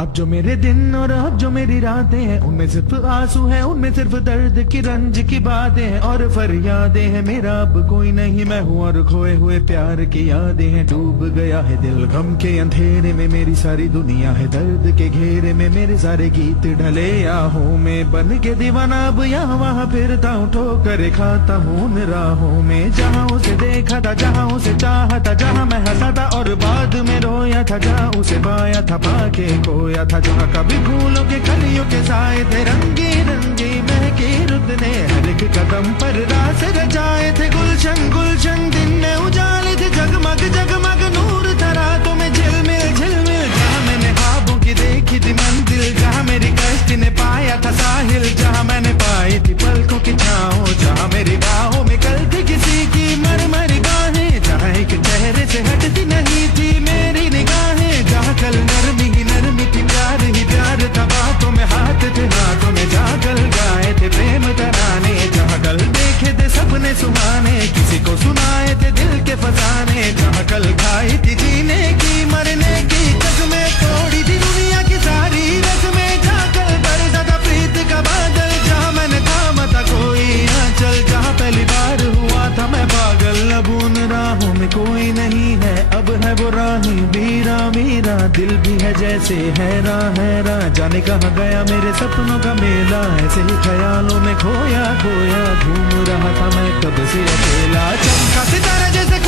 अब जो मेरे दिन और अब जो मेरी रातें हैं, उनमें सिर्फ आंसू है, उनमें सिर्फ दर्द की रंज की बातें हैं और फरियादें हैं। मेरा अब कोई नहीं मैं हूँ और खोए हुए प्यार की यादें हैं। डूब गया है दिल गम के अंधेरे में, मेरी सारी दुनिया है दर्द के घेरे में। मेरे सारे गीत ढले आहों में, बन के दीवाना अब यहाँ वहाँ फिरता हूँ, ठोकर खाता हूँ उन राहों में। जहाँ उसे देखा था, जहाँ उसे चाहा था, जहाँ मैं हंसा था और बाद में रोया था, जहाँ उसे पाया था पाके खोया था, जहाँ कभी फूलों के कलियों के साए थे, रंगी रंगी महकी रुत ने हर एक कदम पर रास रचाए थे। गुलशन गुलशन दिन में उजाले थे, जगमग जगमग नूर था रातों में झिलमिल झिलमिल। जहाँ मैंने ख्वाबों की देखी थी मंजिल, जहाँ मेरी कश्ती ने पाया था साहिल, जहाँ मैंने पाई थी पलकों की छाँव, जहाँ मेरी बाहों में कल थी किसी की मरमरी बाहें, जहाँ एक चेहरे से हटती नहीं थी मेरी निगाहें, जहाँ कल नरमी ही नरमी थी, प्यार ही प्यार था, बातों में हाथ थे हाथों में, जहाँ कल गाए थे प्रेम तराने, जहाँ कल देखे थे सपने सुहाने, किसी को सुनाए थे दिल के फसाने, जहाँ कल खाई थी जीने की मरने की कसमें, तोड़ी थी दुनिया की सारी रस्में, जहाँ कल बरसा था प्रीत का बादल, जहाँ मैंने थामा था कोई आंचल, जहाँ पहली बार हुआ था मैं पागल। अब उन राहों में कोई नहीं है, अब है वो राही मीरा मीरा, दिल भी है जैसे हैरान हैरान, जाने कहाँ गया मेरे सपनों का मेला, ऐसे ही ख्यालों में खोया खोया घूम रहा था मैं कब से अकेला। चमका सितारा जैसे